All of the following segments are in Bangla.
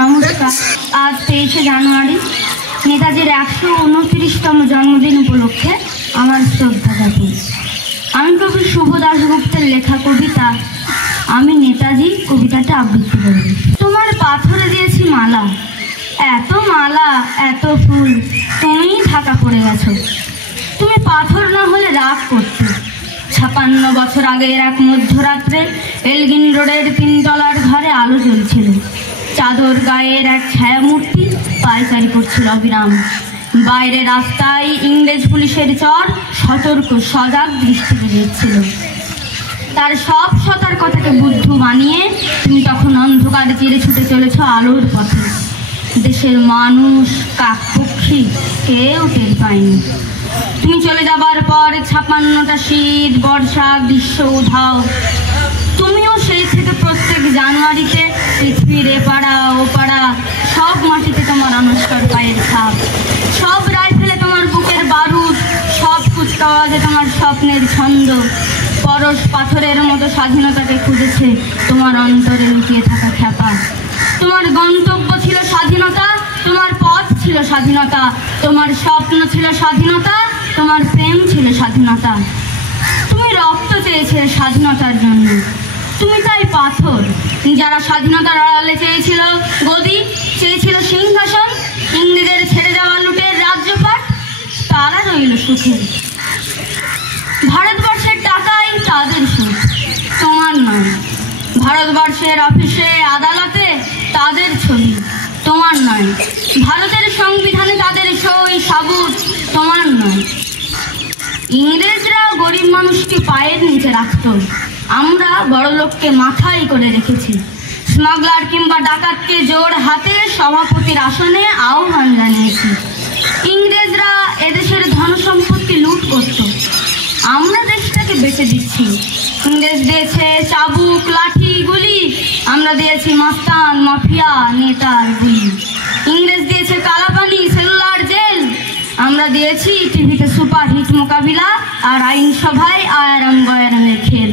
নমস্কার। আজ 23শে জানুয়ারি নেতাজির 129তম জন্মদিন উপলক্ষে আমার শ্রদ্ধা জানাই। আমি কবি শুভ দাশগুপ্তের লেখা কবিতা আমি নেতাজি কবিতাটা আবৃত্তি করব। তোমার পাথরে দিয়েছি মালা, এত মালা এত ফুল, তুমিই ঢাকা পড়ে গেছো। তুমি পাথর না হলে রাগ করতে। 56 বছর আগের এক মধ্যরাত্রে এলগিন রোডের 3 তলার ঘরে আলো জ্বলছিল। চাদর গায়ের এক ছায়ামূর্তি পায়চারি করছিল অবিরাম। বাইরে রাস্তায় ইংরেজ পুলিশের চর সতর্ক সজাগ দৃষ্টিতে দেখছিল। তার সব সতর্কতাকে বুদ্ধ বানিয়ে তুমি তখন অন্ধকারে চিরে ছুটে চলেছ আলোর পথে। দেশের মানুষ কাকপক্ষী কেউ টের পায়নি। তুমি চলে যাবার পর 56টা শীত বর্ষা গ্রীষ্ম উধাও। তুমিও সেই থেকে প্রত্যেক জানুয়ারিতে পৃথিবীর এপাড়া ওপাড়া সব মাটিতে তোমার অনস্বর পায়ের ছাপ, সব রাইফেলে তোমার বুকের বারুদ, সব কুচকাওয়াজে তোমার স্বপ্নের ছন্দ। পরশ পাথরের মতো স্বাধীনতাকে খুঁজেছে তোমার অন্তরে লুকিয়ে থাকা খ্যাপা। তোমার গন্তব্য ছিল স্বাধীনতা, তোমার পথ ছিল স্বাধীনতা, তোমার স্বপ্ন ছিল স্বাধীনতা, তোমার প্রেম ছিল স্বাধীনতা। তুমি রক্ত চেয়েছিলে স্বাধীনতার জন্য, তুমি তাই পাথর। যারা স্বাধীনতার আড়ালে চেয়েছিল গদি, চেয়েছিল সিংহাসন, ইংরেজের ছেড়ে যাওয়া লুটের রাজ্যপাট, তারা রইল সুখে। ভারতবর্ষের টাকাই তাদের সুখ, তোমার নয়। ভারতবর্ষের অফিসে আদালতে তাদের ছবি, তোমার নয়। ভারতের সংবিধানে তাদের সই সাবুত, তোমার নয়। ইংরেজরা গরিব মানুষকে পায়ের নিচে রাখত, আমরা বড় লোককে মাথায় করে রেখেছি। স্মাগলার কিংবা ডাকাতকে জোর হাতে সভাপতির আসনে আহ্বান জানিয়েছি। ইংরেজরা এদেশের ধন সম্পত্তি লুট করত, আমরা দেশটাকে বেঁচে দিচ্ছি। ইংরেজ দিয়েছে চাবুক লাঠি গুলি, আমরা দিয়েছি মাস্তান মাফিয়া নেতার গুলি। ইংরেজ দিয়েছে কালাপানি সেলুলার জেল, আমরা দিয়েছি টিভিতে সুপারহিট মোকাবিলা আর আইনসভায় আয়ারাম গয়ারামের খেল।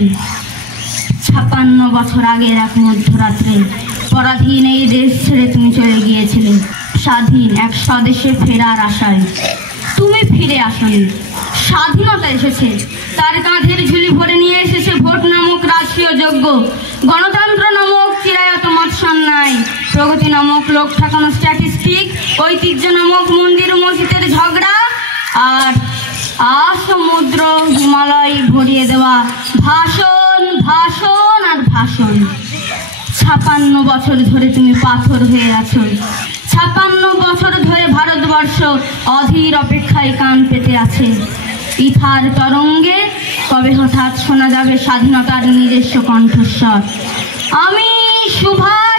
56 বছর আগের এক মধ্যরাত্রে পরাধীন এই দেশ ছেড়ে তুমি চলে গিয়েছিলে স্বাধীন এক স্বদেশে ফেরার আশায়। তুমি ফিরে আসনি, স্বাধীনতা এসেছে। তার কাঁধের ঝুলি ভরে নিয়ে এসেছে ভোট নামক রাষ্ট্রীয় যজ্ঞ, গণতন্ত্র নামক চিরায়ত মৎসন্যায়, প্রগতি নামক লোক ঠেকানো স্ট্যাটিস্টিক, ঐতিহ্য নামক মন্দির মসজিদের ঝগড়া, আর সমুদ্র হিমালয় ভরিয়ে দেওয়া ভাষণ ভাষণ আর ভাষণ। 56 বছর ধরে তুমি পাথর হয়ে আছো। 56 বছর ধরে ভারতবর্ষ অধীর অপেক্ষায় কান পেতে আছে। ইথার তরঙ্গে কবে হঠাৎ শোনা যাবে স্বাধীনতার নিজস্ব কণ্ঠস্বর, আমি সুভাষ।